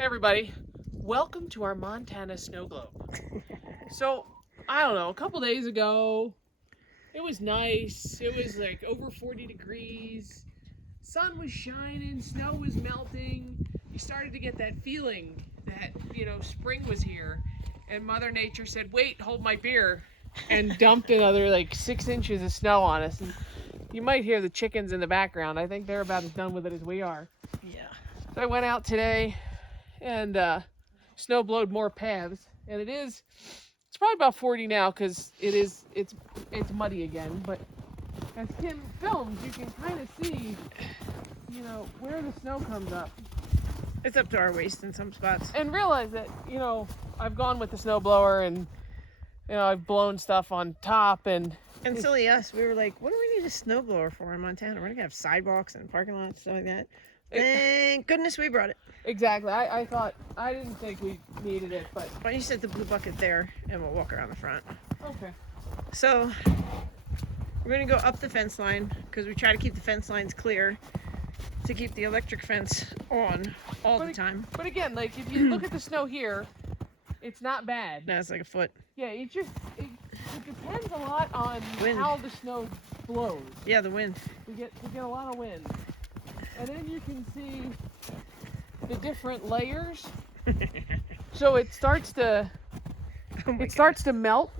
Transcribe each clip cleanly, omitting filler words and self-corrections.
Hey everybody, welcome to our Montana snow globe. So, I don't know, a couple days ago, it was nice. It was like over 40 degrees. Sun was shining, snow was melting. You started to get that feeling that, spring was here. And Mother Nature said, wait, hold my beer. And dumped another like 6 inches of snow on us. And you might hear the chickens in the background. I think they're about as done with it as we are. Yeah. So I went out today and snow blowed more paths, and it's probably about 40 now because it's muddy again. But as Kim films, you can kind of see where the snow comes up It's up to our waist in some spots. and realize that I've gone with the snow blower, and I've blown stuff on top, and Silly us, we were like, what do we need a snowblower for in Montana? We're gonna have sidewalks and parking lots, stuff like that. Thank goodness we brought it. exactly. I thought, I didn't think we needed it, but Why don't you set the blue bucket there and we'll walk around the front. okay. So we're gonna go up the fence line because we try to keep the fence lines clear to keep the electric fence on all the time. But again, like if you look at the snow here, it's not bad. No, it's like a foot. Yeah, it depends a lot on Wind. how the snow blows. Yeah, the wind. We get a lot of wind, and then you can see the different layers. So it starts to melt,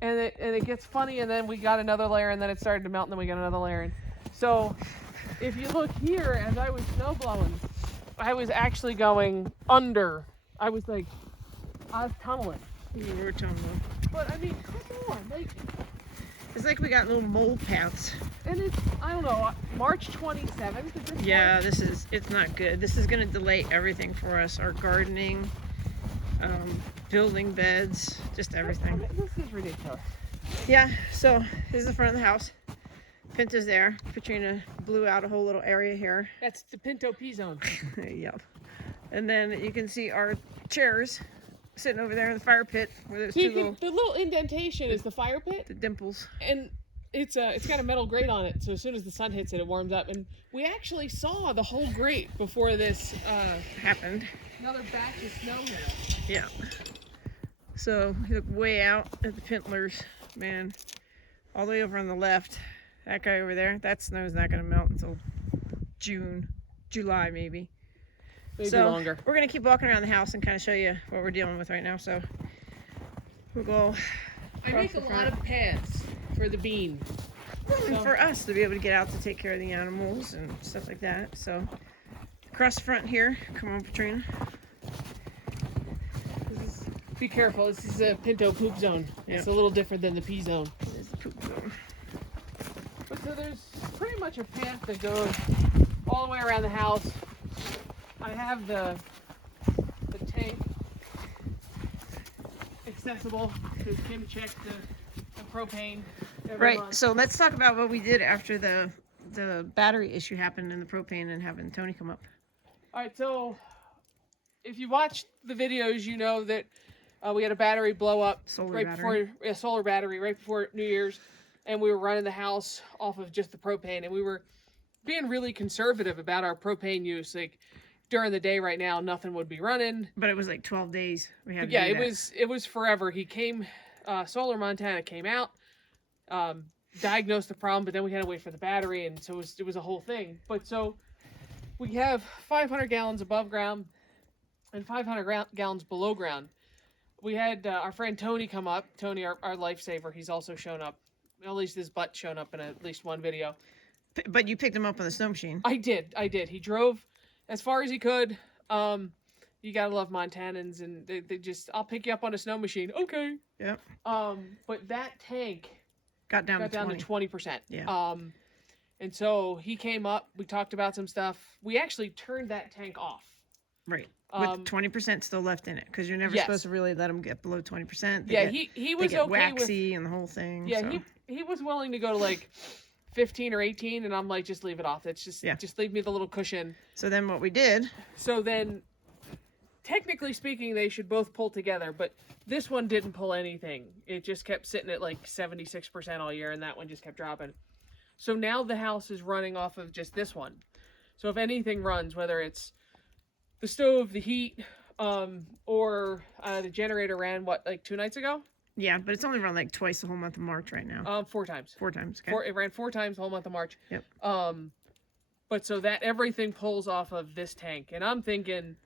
and it gets funny, and then we got another layer, and then it started to melt, and then we got another layer. And so if you look here, as I was snow blowing, I was actually going under. I was tunneling. We were tumbling. But I mean, come on, like. It's like we got little mole paths. And it's, I don't know, March 27th at this Yeah, point? it's not good. This is going to delay everything for us. Our gardening, building beds, just everything. This is ridiculous. Yeah, so here's the front of the house. Pinto's there. Katrina blew out a whole little area here. That's the Pinto P zone. Yep. And then you can see our chairs sitting over there in the fire pit where there's So the little indentation is the fire pit, dimples. and it's got a metal grate on it, so as soon as the sun hits it, it warms up. And we actually saw the whole grate before this Happened. another batch of snow hit. Yeah. So you look way out at the Pintlers, man. All the way over on the left, that guy over there, that snow's not going to melt until July maybe. Maybe So longer. we're going to keep walking around the house and kind of show you what we're dealing with right now. So we'll go. I make a lot of paths for the bean. And for us to be able to get out to take care of the animals and stuff like that. So across the front here, come on, Katrina. Be careful, this is a Pinto poop zone. Yeah. It's a little different than the P zone. There's the poop zone. But so there's pretty much a path that goes all the way around the house. I have the tank accessible because Kim checked the propane every Right. month. So let's talk about what we did after the battery issue happened in the propane and having Tony come up. All right, so if you watched the videos, you know that we had a battery blow up Solar battery. before a solar battery right before New Year's, and we were running the house off of just the propane, and we were being really conservative about our propane use. Like during the day, right now, nothing would be running. But it was like 12 days. We had But to yeah, do that. it was forever. He came, Solar Montana came out, diagnosed the problem, but then we had to wait for the battery, and so it was a whole thing. But so we have 500 gallons above ground and 500 gallons below ground. We had our friend Tony come up. Tony, our lifesaver, he's also shown up. At least his butt shown up in at least one video. But you picked him up on the snow machine. I did. He drove as far as he could. You gotta love Montanans, and they just, I'll pick you up on a snow machine. Okay. Yep. But that tank Got down got to down 20. to 20%. Yeah. And so he came up. We talked about some stuff. We actually turned that tank off. Right. With 20% still left in it, because you're never Yes. supposed to really let them get below 20%. Yeah, They he they was get okay waxy and the whole thing. with. Yeah, so. he was willing to go to like 15 or 18, and I'm like, just leave it off. It's just Yeah. just leave me the little cushion. So then what we did, So then, technically speaking, they should both pull together, but this one didn't pull anything. It just kept sitting at like 76% all year, and that one just kept dropping. So now the house is running off of just this one. So if anything runs, whether it's the stove, the heat, or the generator ran what, like 2 nights ago? Yeah, but it's only run like twice the whole month of March right now. 4 times. 4 times. Okay. It ran 4 times the whole month of March. Yep. But so that everything pulls off of this tank, and I'm thinking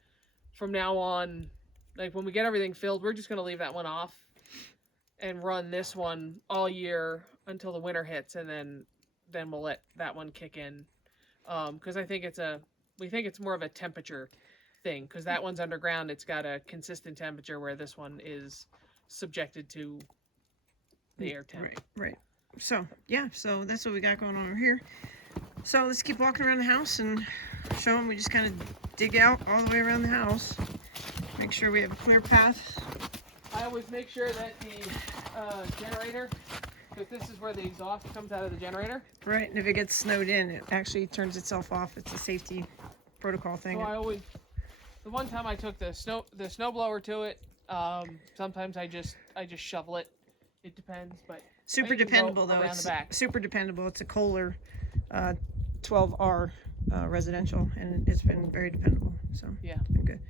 from now on, like when we get everything filled, we're just gonna leave that one off and run this one all year until the winter hits, and then we'll let that one kick in. Because we think it's more of a temperature thing, because that one's underground. It's got a consistent temperature, where this one is subjected to the air temp. Right. So yeah, so that's what we got going on over here. So let's keep walking around the house and show them. We just kind of dig out all the way around the house. Make sure we have a clear path. I always make sure that the generator, because this is where the exhaust comes out of the generator. Right, and if it gets snowed in, it actually turns itself off. It's a safety protocol thing. So the one time I took the snow blower to it. Sometimes I just shovel it. It depends, but super dependable though. It's super dependable. It's a Kohler 12R residential, and it's been very dependable. So yeah, it's been good.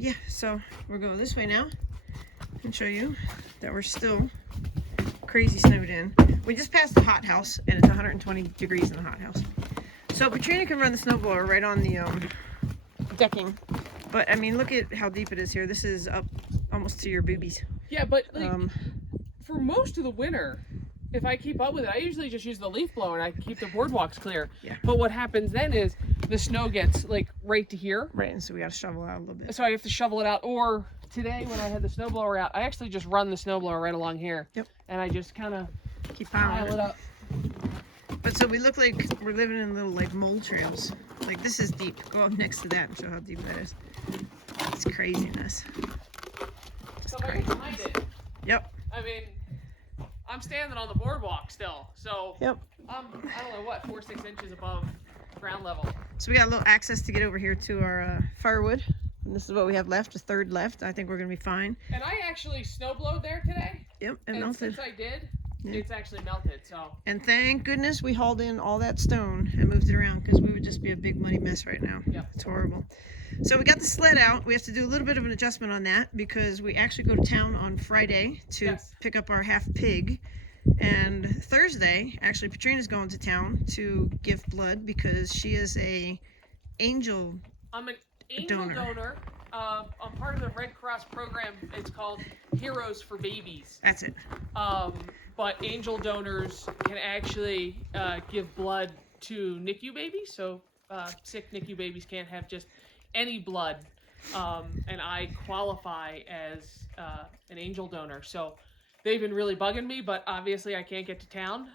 Yeah, so we're going this way now and show you that we're still crazy snowed in. We just passed the hot house, and it's 120 degrees in the hot house. So Katrina can run the snowblower right on the decking. But I mean, look at how deep it is here. This is up almost to your boobies. Yeah, but like, for most of the winter, if I keep up with it, I usually just use the leaf blower and I keep the boardwalks clear. Yeah. But what happens then is the snow gets like right to here. Right, and so we got to shovel out a little bit. So I have to shovel it out. Or today when I had the snow blower out, I actually just run the snow blower right along here. Yep. And I just kind of keep pile it up. But so we look like we're living in little like mole trails. Like this is deep. Go up next to that and show how deep that is. It's craziness. Somebody behind it. Yep. I mean, I'm standing on the boardwalk still, so yep. I don't know what, 4-6 inches above ground level. So we got a little access to get over here to our firewood, and this is what we have left, a third left. I think we're gonna be fine. And I actually snow blowed there today. Yep, and melted. Since I did, it's actually melted. So. And thank goodness we hauled in all that stone and moved it around, because we would just be a big muddy mess right now. Yep. It's horrible. So we got the sled out. We have to do a little bit of an adjustment on that, because we actually go to town on Friday to pick up our half pig. And Thursday, actually, Katrina's going to town to give blood, because she is I'm an angel donor. I'm part of the Red Cross program. It's called Heroes for Babies. That's it. But angel donors can actually give blood to NICU babies. So sick NICU babies can't have just any blood. And I qualify as an angel donor. So they've been really bugging me, but obviously I can't get to town.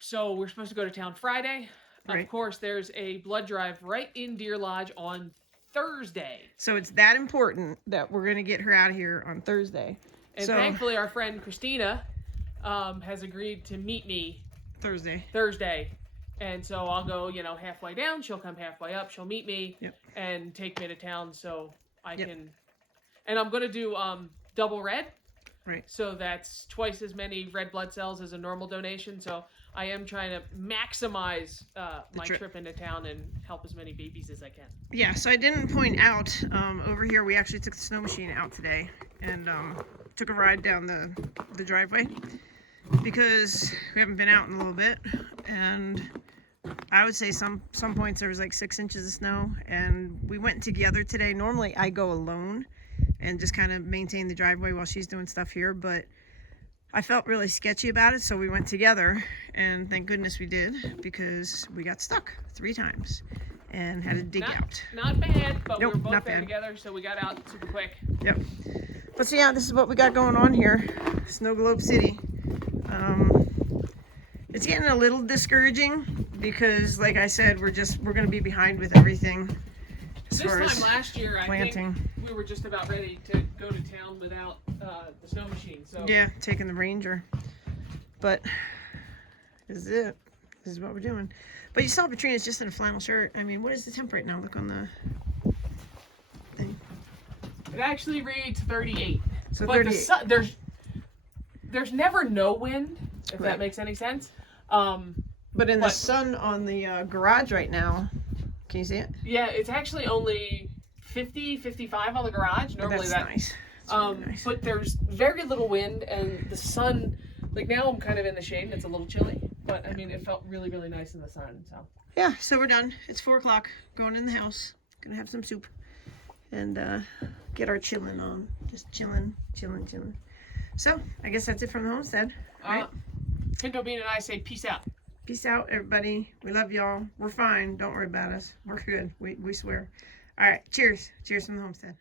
So we're supposed to go to town Friday. Right. Of course, there's a blood drive right in Deer Lodge on Thursday. So it's that important that we're going to get her out of here on Thursday. And thankfully our friend Christina has agreed to meet me Thursday. And so I'll go, halfway down. She'll come halfway up. She'll meet me and take me to town so I can. And I'm going to do double red. Right. So that's twice as many red blood cells as a normal donation. So I am trying to maximize my trip into town and help as many babies as I can. Yeah, so I didn't point out, over here we actually took the snow machine out today and took a ride down the driveway, because we haven't been out in a little bit, and I would say some points there was like 6 inches of snow, and we went together today. Normally I go alone and just kind of maintain the driveway while she's doing stuff here, but I felt really sketchy about it, so we went together, and thank goodness we did, because we got stuck 3 times and had to dig out. Not bad, but we were both there together, so we got out super quick. Yep. But so yeah, this is what we got going on here, Snow Globe City. It's getting a little discouraging, because like I said, we're going to be behind with everything. This time last year, planting. I think we were just about ready to go to town without the snow machine. So yeah, taking the Ranger. But this is it. This is what we're doing. But you saw Katrina's just in a flannel shirt. I mean, what is the temp right now? Look on the thing. It actually reads 38. So but 38. There's never no wind, if that makes any sense. But the sun on the garage right now Can you see it? Yeah, it's actually only 50, 55 on the garage. Normally That's nice. That's really nice. But there's very little wind, and the sun, like now I'm kind of in the shade and it's a little chilly, but I mean, it felt really, really nice in the sun, so. Yeah, so we're done. It's 4 o'clock. Going in the house. Gonna have some soup and get our chilling on. Just chilling. So, I guess that's it from the homestead, right? Pinto Bean and I say peace out. Peace out, everybody. We love y'all. We're fine. Don't worry about us. We're good. We swear. All right. Cheers. Cheers from the homestead.